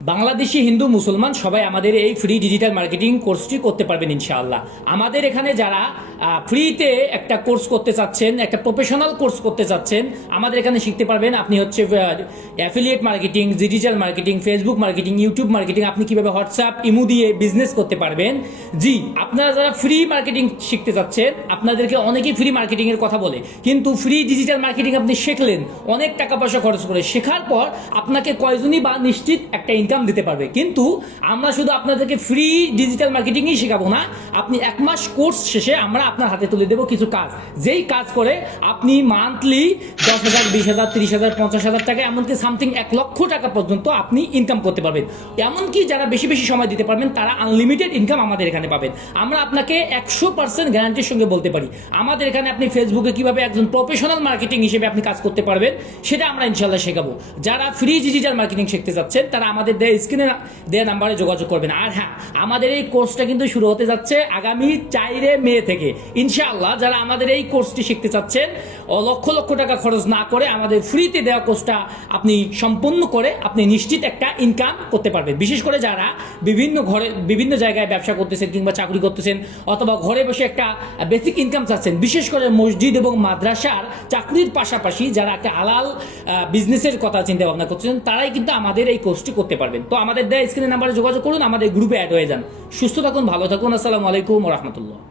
বাংলাদেশি হিন্দু মুসলমান সবাই আমাদের এই ফ্রি ডিজিটাল মার্কেটিং কোর্সটি করতে পারবেন ইনশাআল্লাহ। আমাদের এখানে যারা ফ্রিতে একটা কোর্স করতে চাচ্ছেন, একটা প্রফেশনাল কোর্স করতে চাচ্ছেন, আমাদের এখানে শিখতে পারবেন। আপনি হচ্ছে affiliate marketing, digital marketing, Facebook marketing, YouTube marketing, আপনি কিভাবে হোয়াটসঅ্যাপ, ইমো দিয়ে বিজনেস করতে পারবেন। জি, আপনারা যারা ফ্রি মার্কেটিং শিখতে চাচ্ছেন, আপনাদেরকে অনেকেই ফ্রি মার্কেটিং এর কথা বলে, কিন্তু ফ্রি ডিজিটাল মার্কেটিং আপনি শিখলেন অনেক টাকা পয়সা খরচ করে, শেখার পর আপনাকে কয়জনই বা নিশ্চিত একটা ইনকাম দিতে পারবে। কিন্তু আমরা শুধু আপনাদেরকে ফ্রি ডিজিটাল মার্কেটিংই শেখাবো না, আপনি এক মাস কোর্স শেষে আমরা আপনার হাতে তুলে দেবো কিছু কাজ, যেই কাজ করে আপনি মান্থলি 10,000, 20,000, 30,000, 50,000 টাকা, এমনকি সামথিং 1,00,000 টাকা পর্যন্ত আপনি ইনকাম করতে পারবেন। এমনকি যারা বেশি বেশি সময় দিতে পারবেন তারা আনলিমিটেড ইনকাম আমাদের এখানে পাবেন। আমরা আপনাকে 100% গ্যারান্টির সঙ্গে বলতে পারি, আমাদের এখানে আপনি ফেসবুকে কিভাবে একজন প্রফেশনাল মার্কেটিং হিসেবে আপনি কাজ করতে পারবেন সেটা আমরা ইনশাল্লাহ শেখাবো। যারা ফ্রি ডিজিটাল মার্কেটিং শিখতে যাচ্ছেন তারা আমাদের স্ক্রিনে দেওয়া নাম্বারে যোগাযোগ করবেন। আর হ্যাঁ, আমাদের এই কোর্সটা কিন্তু শুরু হতে যাচ্ছে আগামী 4 মে থেকে ইনশাআল্লাহ। যারা আমাদের এই কোর্সটি শিখতে চাচ্ছেন, লক্ষ লক্ষ টাকা খরচ না করে আমাদের ফ্রিতে দেওয়া কোর্সটা আপনি সম্পূর্ণ করে আপনি নিশ্চিত একটা ইনকাম করতে পারবেন। বিশেষ করে যারা বিভিন্ন জায়গায় ব্যবসা করতেছেন কিংবা চাকরি করতেছেন, অথবা ঘরে বসে একটা বেসিক ইনকাম চাচ্ছেন, বিশেষ করে মসজিদ এবং মাদ্রাসার চাকরির পাশাপাশি যারা একটা হালাল বিজনেসের কথা চিন্তা ভাবনা করছেন, তারাই কিন্তু আমাদের এই কোর্সটি করতে পারবেন। তো আমাদের দেওয়া স্ক্রিনের নাম্বারে যোগাযোগ করুন, আমাদের গ্রুপে অ্যাড হয়ে যান। সুস্থ থাকুন, ভালো থাকুন। আসসালামু আলাইকুম ওয়া রাহমাতুল্লাহ।